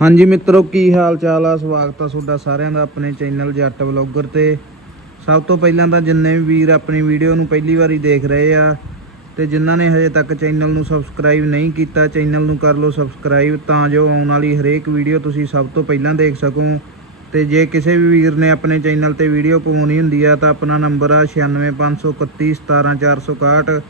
ਹਾਂਜੀ ਮਿੱਤਰੋ, ਕੀ ਹਾਲ ਚਾਲ ਆ? ਸਵਾਗਤ ਆ ਤੁਹਾਡਾ ਸਾਰਿਆਂ ਦਾ ਆਪਣੇ ਚੈਨਲ ਜੱਟ ਵਲੌਗਰ ਤੇ। ਸਭ ਤੋਂ ਪਹਿਲਾਂ ਤਾਂ ਜਿੰਨੇ ਵੀ ਵੀਰ ਆਪਣੀ ਵੀਡੀਓ ਨੂੰ ਪਹਿਲੀ ਵਾਰੀ ਦੇਖ ਰਹੇ ਆ ਤੇ ਜਿਨ੍ਹਾਂ ਨੇ ਹਜੇ ਤੱਕ ਚੈਨਲ ਨੂੰ ਸਬਸਕ੍ਰਾਈਬ ਨਹੀਂ ਕੀਤਾ, ਚੈਨਲ ਨੂੰ ਕਰ ਲਓ ਸਬਸਕ੍ਰਾਈਬ ਤਾਂ ਜੋ ਆਉਣ ਵਾਲੀ ਹਰੇਕ ਵੀਡੀਓ ਤੁਸੀਂ ਸਭ ਤੋਂ ਪਹਿਲਾਂ ਦੇਖ ਸਕੋ। ਤੇ ਜੇ ਕਿਸੇ ਵੀ ਵੀਰ ਨੇ ਆਪਣੇ ਚੈਨਲ ਤੇ ਵੀਡੀਓ ਪਾਉਣੀ ਹੁੰਦੀ ਆ ਤਾਂ ਆਪਣਾ ਨੰਬਰ ਆ 9653317461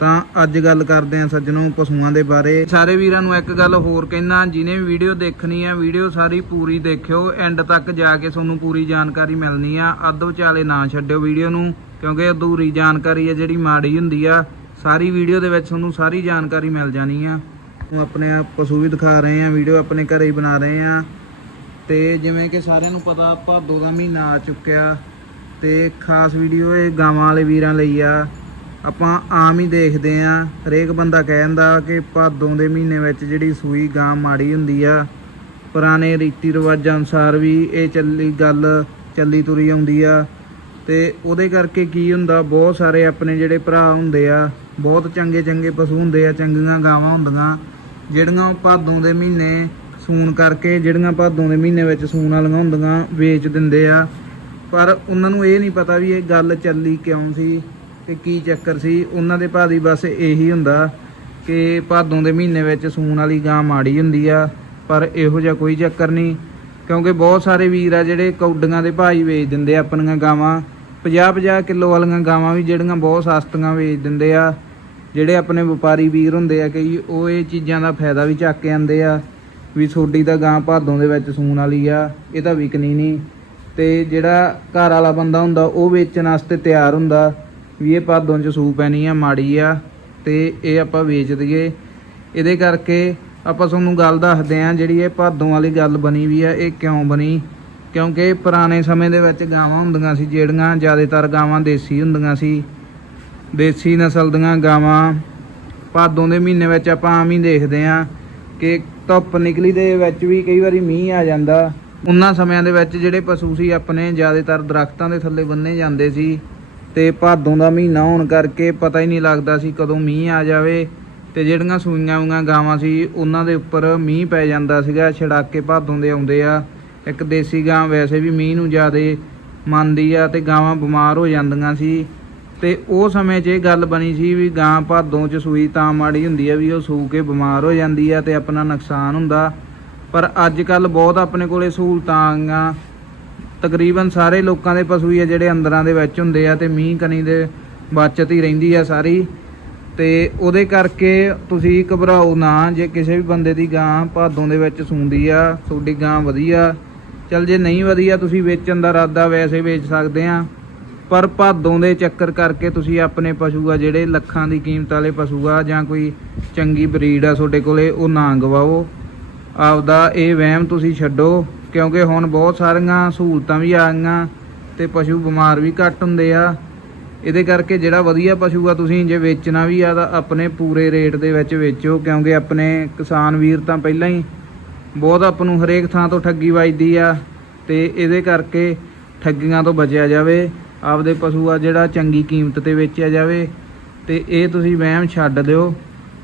ਤਾਂ ਅੱਜ ਗੱਲ ਕਰਦੇ ਆ ਸੱਜਣੋ ਪਸ਼ੂਆਂ ਦੇ ਬਾਰੇ। ਸਾਰੇ ਵੀਰਾਂ ਨੂੰ ਇੱਕ ਗੱਲ ਹੋਰ ਕਹਿਣਾ ਜਿਹਨੇ ਵੀ ਵੀਡੀਓ ਦੇਖਣੀ ਆ ਵੀਡੀਓ ਸਾਰੀ ਪੂਰੀ ਦੇਖਿਓ ਐਂਡ ਤੱਕ ਜਾ ਕੇ ਤੁਹਾਨੂੰ ਪੂਰੀ ਜਾਣਕਾਰੀ ਮਿਲਣੀ ਆ। ਅੱਧ ਵਿਚਾਲੇ ਨਾ ਛੱਡਿਓ ਵੀਡੀਓ ਨੂੰ, ਕਿਉਂਕਿ ਅਧੂਰੀ ਜਾਣਕਾਰੀ ਆ ਜਿਹੜੀ ਮਾੜੀ ਹੁੰਦੀ ਆ, ਸਾਰੀ ਵੀਡੀਓ ਦੇ ਵਿੱਚ ਤੁਹਾਨੂੰ ਸਾਰੀ ਜਾਣਕਾਰੀ ਮਿਲ ਜਾਣੀ ਆ। ਹੁਣ ਆਪਣੇ ਆਪ ਪਸ਼ੂ ਵੀ ਦਿਖਾ ਰਹੇ ਆ ਵੀਡੀਓ ਆਪਣੇ ਘਰੇ ਹੀ ਬਣਾ ਰਹੇ ਆ। ਤੇ ਜਿਵੇਂ ਕਿ ਸਾਰਿਆਂ ਨੂੰ ਪਤਾ ਭਾਦੋ ਦਾ ਮਹੀਨਾ ਆ ਚੁੱਕਿਆ, ਤੇ ਖਾਸ ਵੀਡੀਓ ਇਹ ਗਾਵਾਂ ਵਾਲੇ ਵੀਰਾਂ ਲਈ ਆ। ਆਪਾਂ ਆਮ ਹੀ ਦੇਖਦੇ ਆ। ਹਰੇਕ ਬੰਦਾ ਕਹਿੰਦਾ ਕਿ ਭਾਦੋਂ ਦੇ ਮਹੀਨੇ ਵਿੱਚ ਜਿਹੜੀ ਸੂਈ ਗਾਂ ਮਾੜੀ ਹੁੰਦੀ ਆ, ਪੁਰਾਣੇ ਰੀਤੀ ਰਿਵਾਜਾਂ ਅਨੁਸਾਰ ਵੀ ਇਹ ਚੱਲੀ ਗੱਲ ਚੱਲੀ ਤੁਰੀ ਆਉਂਦੀ ਆ। ਤੇ ਉਹਦੇ ਕਰਕੇ ਕੀ ਹੁੰਦਾ, ਬਹੁਤ ਸਾਰੇ ਆਪਣੇ ਜਿਹੜੇ ਭਰਾ ਹੁੰਦੇ ਆ, ਬਹੁਤ ਚੰਗੇ ਚੰਗੇ ਪਸ਼ੂ ਹੁੰਦੇ ਆ, ਚੰਗੀਆਂ ਗਾਵਾਂ ਹੁੰਦੀਆਂ, ਜਿਹੜੀਆਂ ਉਹ ਭਾਦੋਂ ਦੇ ਮਹੀਨੇ ਸੂਣ ਕਰਕੇ, ਜਿਹੜੀਆਂ ਭਾਦੋਂ ਦੇ ਮਹੀਨੇ ਵਿੱਚ ਸੂਣ ਵਾਲੀਆਂ ਹੁੰਦੀਆਂ, ਵੇਚ ਦਿੰਦੇ ਆ। ਪਰ ਉਹਨਾਂ ਨੂੰ ਇਹ ਨਹੀਂ ਪਤਾ ਵੀ ਇਹ ਗੱਲ ਚੱਲੀ ਕਿਉਂ ਸੀ। ਤੇ ਕੀ ਚੱਕਰ ਸੀ? ਉਹਨਾਂ ਦੇ ਭਾਅ ਦੀ ਬਸ ਇਹੀ ਹੁੰਦਾ ਕਿ ਭਾਦੋਂ ਦੇ ਮਹੀਨੇ ਵਿੱਚ ਸੂਣ ਵਾਲੀ ਗਾਂ ਮਾੜੀ ਹੁੰਦੀ ਆ, ਪਰ ਇਹੋ ਜਿਹਾ ਕੋਈ ਚੱਕਰ ਨਹੀਂ, ਕਿਉਂਕਿ ਬਹੁਤ ਸਾਰੇ ਵੀਰ ਆ ਜਿਹੜੇ ਕੌਡੀਆਂ ਦੇ ਭਾਅ ਹੀ ਵੇਚ ਦਿੰਦੇ ਆ ਆਪਣੀਆਂ ਗਾਵਾਂ। 50-50 ਕਿਲੋ ਵਾਲੀਆਂ ਗਾਵਾਂ ਵੀ ਜਿਹੜੀਆਂ ਬਹੁਤ ਸਸਤੀਆਂ ਵੇਚ ਦਿੰਦੇ ਆ। ਜਿਹੜੇ ਆਪਣੇ ਵਪਾਰੀ ਵੀਰ ਹੁੰਦੇ ਆ, ਕਈ ਉਹ ਇਹ ਚੀਜ਼ਾਂ ਦਾ ਫਾਇਦਾ ਵੀ ਚੱਕ ਕੇ ਆਂਦੇ ਆ ਵੀ ਤੁਹਾਡੀ ਤਾਂ ਗਾਂ ਭਾਦੋਂ ਦੇ ਵਿੱਚ ਸੂਣ ਵਾਲੀ ਆ, ਇਹ ਤਾਂ ਵਿਕਣੀ ਨਹੀਂ। ਤੇ ਜਿਹੜਾ ਘਰ ਵਾਲਾ ਬੰਦਾ ਹੁੰਦਾ, ਉਹ ਵੇਚਣ ਵਾਸਤੇ ਤਿਆਰ ਹੁੰਦਾ। ਵੀ ਇਹ ਭਾਦੋਂ ਚ ਸੂ ਪੈਣੀ ਆ, ਮਾੜੀ ਆ, ਤੇ ਇਹ ਆਪਾਂ ਵੇਚ ਦਈਏ। ਇਹਦੇ ਕਰਕੇ ਆਪਾਂ ਤੁਹਾਨੂੰ ਗੱਲ ਦੱਸਦੇ ਆ ਜਿਹੜੀ ਇਹ ਭਾਦੋਂ ਵਾਲੀ ਗੱਲ ਬਣੀ ਵੀ ਆ, ਇਹ ਕਿਉਂ ਬਣੀ? ਕਿਉਂਕਿ ਪੁਰਾਣੇ ਸਮੇਂ ਦੇ ਵਿੱਚ ਗਾਵਾਂ ਹੁੰਦੀਆਂ ਸੀ, ਜਿਹੜੀਆਂ ਜ਼ਿਆਦਾਤਰ ਗਾਵਾਂ ਦੇਸੀ ਹੁੰਦੀਆਂ ਸੀ। ਦੇਸੀ ਨਸਲ ਦੀਆਂ ਗਾਵਾਂ, ਭਾਦੋਂ ਦੇ ਮਹੀਨੇ ਵਿੱਚ ਆਪਾਂ ਆਮ ਹੀ ਦੇਖਦੇ ਆ ਕਿ ਧੁੱਪ ਨਿਕਲੀ ਦੇ ਵਿੱਚ ਵੀ ਕਈ ਵਾਰੀ ਮੀਂਹ ਆ ਜਾਂਦਾ। ਉਹਨਾਂ ਸਮਿਆਂ ਦੇ ਵਿੱਚ ਜਿਹੜੇ ਪਸ਼ੂ ਸੀ, ਆਪਣੇ ਜ਼ਿਆਦਾਤਰ ਦਰਖਤਾਂ ਦੇ ਥੱਲੇ ਬੰਨੇ ਜਾਂਦੇ ਸੀ। ਤੇ ਭਾਦੋਂ ਦਾ ਮਹੀਨਾ ਹੋਣ ਕਰਕੇ ਪਤਾ ਹੀ ਨਹੀਂ ਲੱਗਦਾ ਸੀ ਕਦੋਂ ਮੀਂਹ ਆ ਜਾਵੇ। ਤੇ ਜਿਹੜੀਆਂ ਸੂਈਆਂ ਹੋਈਆਂ ਗਾਵਾਂ ਸੀ, ਉਹਨਾਂ ਦੇ ਉੱਪਰ ਮੀਂਹ ਪੈ ਜਾਂਦਾ ਸੀਗਾ। ਛੜਾਕੇ ਭਾਦੋਂ ਦੇ ਆਉਂਦੇ ਆ। ਇੱਕ ਦੇਸੀ ਗਾਂ ਵੈਸੇ ਵੀ ਮੀਂਹ ਨੂੰ ਜ਼ਿਆਦੇ ਮੰਨਦੀ ਆ ਤੇ ਗਾਵਾਂ ਬਿਮਾਰ ਹੋ ਜਾਂਦੀਆਂ ਸੀ। ਤੇ ਉਹ ਸਮੇਂ 'ਚ ਇਹ ਗੱਲ ਬਣੀ ਸੀ ਵੀ ਗਾਂ ਭਾਦੋਂ 'ਚ ਸੂਈ ਤਾਂ ਮਾੜੀ ਹੁੰਦੀ ਆ ਵੀ ਉਹ ਸੂ ਕੇ ਬਿਮਾਰ ਹੋ ਜਾਂਦੀ ਆ ਤੇ ਆਪਣਾ ਨੁਕਸਾਨ ਹੁੰਦਾ। ਪਰ ਅੱਜ ਕੱਲ ਬਹੁਤ ਆਪਣੇ ਕੋਲੇ ਸਹੂਲਤਾਂ ਆ ਗਈਆਂ ਤਕਰੀਬਨ ਸਾਰੇ ਲੋਕਾਂ ਦੇ ਪਸ਼ੂ ਹੀ ਆ ਜਿਹੜੇ ਅੰਦਰਾਂ ਦੇ ਵਿੱਚ ਹੁੰਦੇ ਆ ਤੇ ਮੀਂਹ ਕਣੀ ਦੇ ਬਚਤ ਹੀ ਰਹਿੰਦੀ ਆ ਸਾਰੀ। ਤੇ ਉਹਦੇ ਕਰਕੇ ਤੁਸੀਂ ਘਬਰਾਓ ਨਾ, ਜੇ ਕਿਸੇ ਵੀ ਬੰਦੇ ਦੀ ਗਾਂ ਭਾਦੋਂ ਦੇ ਵਿੱਚ ਸੂੰਦੀ ਆ, ਤੁਹਾਡੀ ਗਾਂ ਵਧੀਆ। ਚਲ ਜੇ ਨਹੀਂ ਵਧੀਆ, ਤੁਸੀਂ ਵੇਚਣ ਦਾ ਇਰਾਦਾ ਵੈਸੇ ਵੇਚ ਸਕਦੇ ਆ, ਪਰ ਭਾਦੋਂ ਦੇ ਚੱਕਰ ਕਰਕੇ ਤੁਸੀਂ ਆਪਣੇ ਪਸ਼ੂ ਆ ਜਿਹੜੇ ਲੱਖਾਂ ਦੀ ਕੀਮਤ ਵਾਲੇ ਪਸ਼ੂ ਆ ਜਾਂ ਕੋਈ ਚੰਗੀ ਬਰੀਡ ਆ ਤੁਹਾਡੇ ਕੋਲੇ, ਉਹ ਨਾ ਗਵਾਓ। ਆਪਦਾ ਇਹ ਵਹਿਮ ਤੁਸੀਂ ਛੱਡੋ। ਕਿਉਂਕਿ ਹੁਣ ਬਹੁਤ ਸਾਰੀਆਂ ਸਹੂਲਤਾਂ ਵੀ ਆ ਗਈਆਂ ਤੇ ਪਸ਼ੂ ਬਿਮਾਰ ਵੀ ਘੱਟ ਹੁੰਦੇ ਆ। ਇਹਦੇ ਕਰਕੇ ਜਿਹੜਾ ਵਧੀਆ ਪਸ਼ੂ ਆ ਤੁਸੀਂ ਜੇ ਵੇਚਣਾ ਵੀ ਆ ਤਾਂ ਆਪਣੇ ਪੂਰੇ ਰੇਟ ਦੇ ਵਿੱਚ ਵੇਚੋ, ਕਿਉਂਕਿ ਆਪਣੇ ਕਿਸਾਨ ਵੀਰ ਤਾਂ ਪਹਿਲਾਂ ਹੀ ਬਹੁਤ ਆਪ ਨੂੰ ਹਰੇਕ ਥਾਂ ਤੋਂ ਠੱਗੀ ਵੱਜਦੀ ਆ ਤੇ ਇਹਦੇ ਕਰਕੇ ਠੱਗੀਆਂ ਤੋਂ ਬਚਿਆ ਜਾਵੇ, ਆਪਦੇ ਪਸ਼ੂ ਆ ਜਿਹੜਾ ਚੰਗੀ ਕੀਮਤ ਤੇ ਵੇਚਿਆ ਜਾਵੇ ਤੇ ਇਹ ਤੁਸੀਂ ਵਹਿਮ ਛੱਡ ਦਿਓ।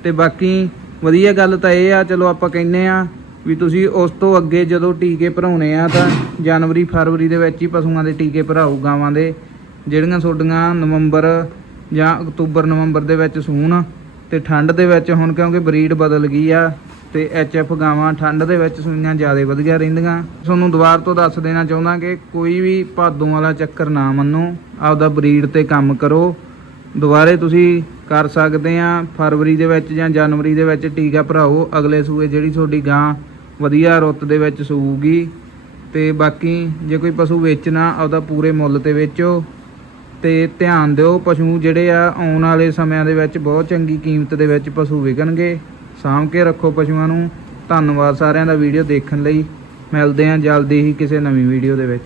ਤੇ ਬਾਕੀ ਵਧੀਆ ਗੱਲ ਤਾਂ ਇਹ ਆ, ਚਲੋ ਆਪਾਂ ਕਹਿੰਨੇ ਆ ਵੀ ਤੁਸੀਂ ਉਸ ਤੋਂ ਅੱਗੇ ਜਦੋਂ ਟੀਕੇ ਭਰਾਉਣੇ ਆ ਤਾਂ ਜਨਵਰੀ, ਫਰਵਰੀ ਦੇ ਵਿੱਚ ਹੀ ਪਸ਼ੂਆਂ ਦੇ ਟੀਕੇ ਭਰਾਓ ਗਾਵਾਂ ਦੇ, ਜਿਹੜੀਆਂ ਤੁਹਾਡੀਆਂ ਨਵੰਬਰ ਜਾਂ ਅਕਤੂਬਰ, ਨਵੰਬਰ ਦੇ ਵਿੱਚ ਸੂਣ ਤੇ ਠੰਡ ਦੇ ਵਿੱਚ ਹੁਣ ਕਿਉਂਕਿ ਬਰੀਡ ਬਦਲ ਗਈ ਆ ਤੇ ਐਫ ਗਾਵਾਂ ਠੰਡ ਦੇ ਵਿੱਚ ਸੂਈਆਂ ਜ਼ਿਆਦਾ ਵਧੀਆ ਰਹਿੰਦੀਆਂ। ਤੁਹਾਨੂੰ ਦੁਬਾਰ ਤੋਂ ਦੱਸ ਦੇਣਾ ਚਾਹੁੰਦਾ ਕਿ ਕੋਈ ਵੀ ਭਾਦੋਂ ਵਾਲਾ ਚੱਕਰ ਨਾ ਮੰਨੋ, ਆਪਦਾ ਬਰੀਡ ਤੇ ਕੰਮ ਕਰੋ। ਦੁਬਾਰੇ ਤੁਸੀਂ ਕਰ ਸਕਦੇ ਆ, ਫਰਵਰੀ ਦੇ ਵਿੱਚ ਜਾਂ ਜਨਵਰੀ ਦੇ ਵਿੱਚ ਟੀਕਾ ਭਰਾਓ, ਅਗਲੇ ਸੂਏ ਜਿਹੜੀ ਤੁਹਾਡੀ ਗਾਂ ਵਧੀਆ ਰੁੱਤ ਦੇ ਵਿੱਚ ਸੂਗੀ ਤੇ ਬਾਕੀ ਜੇ ਕੋਈ ਪਸ਼ੂ ਵੇਚਣਾ, ਆਪਦਾ ਪੂਰੇ ਮੁੱਲ ਤੇ ਵੇਚੋ ਤੇ ਧਿਆਨ ਦਿਓ, ਪਸ਼ੂ ਜਿਹੜੇ ਆ, ਆਉਣ ਵਾਲੇ ਸਮਿਆਂ ਦੇ ਵਿੱਚ ਬਹੁਤ ਚੰਗੀ ਕੀਮਤ ਦੇ ਵਿੱਚ ਪਸ਼ੂ ਵਿਕਣਗੇ। ਸਾਂਭ ਕੇ ਰੱਖੋ ਪਸ਼ੂਆਂ ਨੂੰ। ਧੰਨਵਾਦ ਸਾਰਿਆਂ ਦਾ ਵੀਡੀਓ ਦੇਖਣ ਲਈ। ਮਿਲਦੇ ਹਾਂ ਜਲਦੀ ਹੀ ਕਿਸੇ ਨਵੀਂ ਵੀਡੀਓ ਦੇ ਵਿੱਚ।